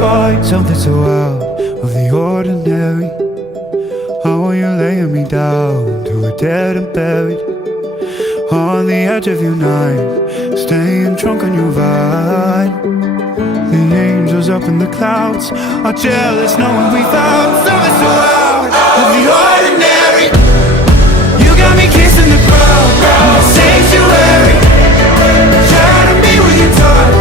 find something so out of the ordinary. How are you laying me down to a dead and buried on the edge of your night, staying drunk on your vine. The angels up in the clouds are jealous knowing we found something so out of the ordinary. You got me kissing the ground in the sanctuary, trying to be with your touch.